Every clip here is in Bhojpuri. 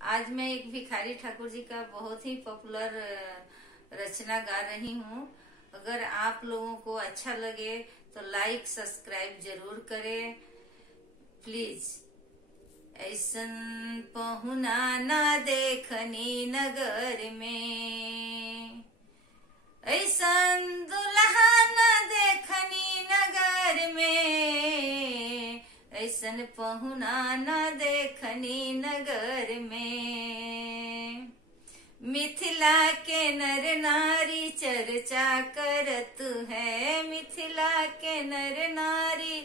आज मैं एक भिखारी ठाकुर जी का बहुत ही पॉपुलर रचना गा रही हूँ। अगर आप लोगों को अच्छा लगे तो लाइक सब्सक्राइब जरूर करें प्लीज। ऐसन पहुना ना देखनी नगर में, ऐसन दुल्हा न देखनी नगर में, ऐसन पहुना न देखनी नगर में। मिथिला के नर नारी चर्चा करत है, मिथिला के नर नारी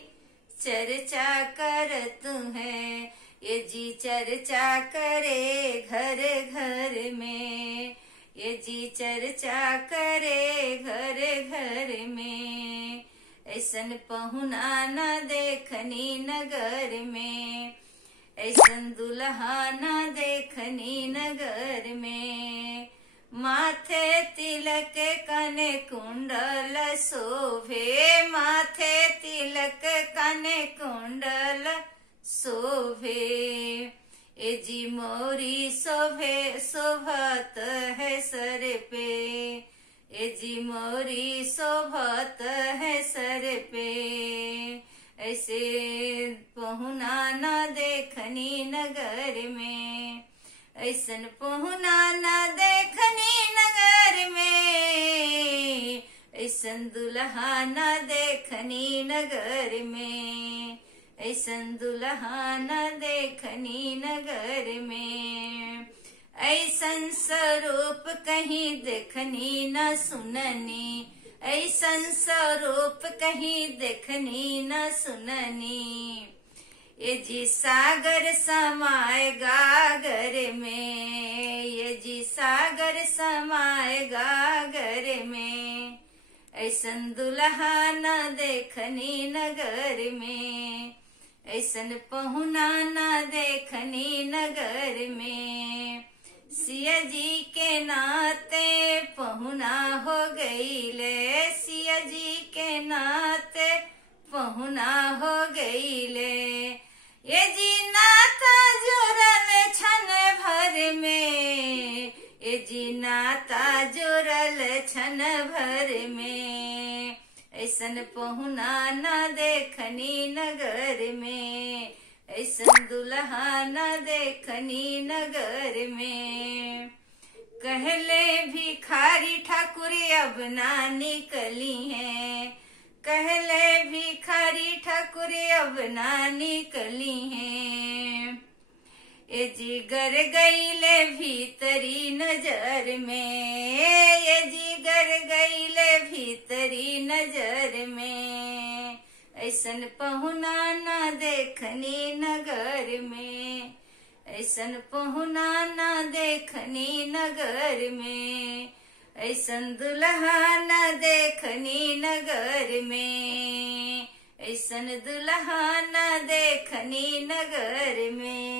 चर्चा करत है। ये जी चर्चा करे घर घर में, ये जी चर्चा करे घर घर में। ऐसन पहुना न देखनी नगर में, ऐसन दुल्हा न देखनी नगर में। माथे तिलक कने कुंडल शोभे, माथे तिलक कने कुंडल शोभे। ए जी मोरी शोभे शोभत है सर पे, ए जी मोरी शोभत है सर पे। ऐसे पहुना न देखनी नगर में, ऐसन पहुना न देखनी नगर में। ऐसन दुल्हा न देखनी नगर में, ऐसन दुल्हा न देखनी नगर में। ऐसन स्वरूप कहीं देखनी न सुननी, ऐसन स्वरूप कहीं देखनी न सुननी। ये जी सागर समाए गागर में, ये जी सागर समाए गागर में। ऐसन दुल्हा न देखनी नगर में, ऐसन पहुना न देखनी नगर में। सिया जी के नाते पहुना हो गईले, सिया जी के नाते पहुना हो गईले। ये जी नाता जुड़ल छन भर में, ये जी नाता जुड़ल छन भर में। ऐसन पहुना न देखनी नगर में, ऐसन दुल्हा न देखनी नगर में। कहले भिखारी ठाकुर अब ना निकली हैं, कहले भिखारी ठाकुर अब ना निकली हैं। ये जी गर गईले भीतरी नजर में, ये जी गर गईले भीतरी नजर में। ऐसन पहुना न देखनी नगर में, ऐसन पहुना न देखनी नगर में। ऐसन दुल्हा न देखनी नगर में, ऐसन दुल्हा न देखनी नगर में।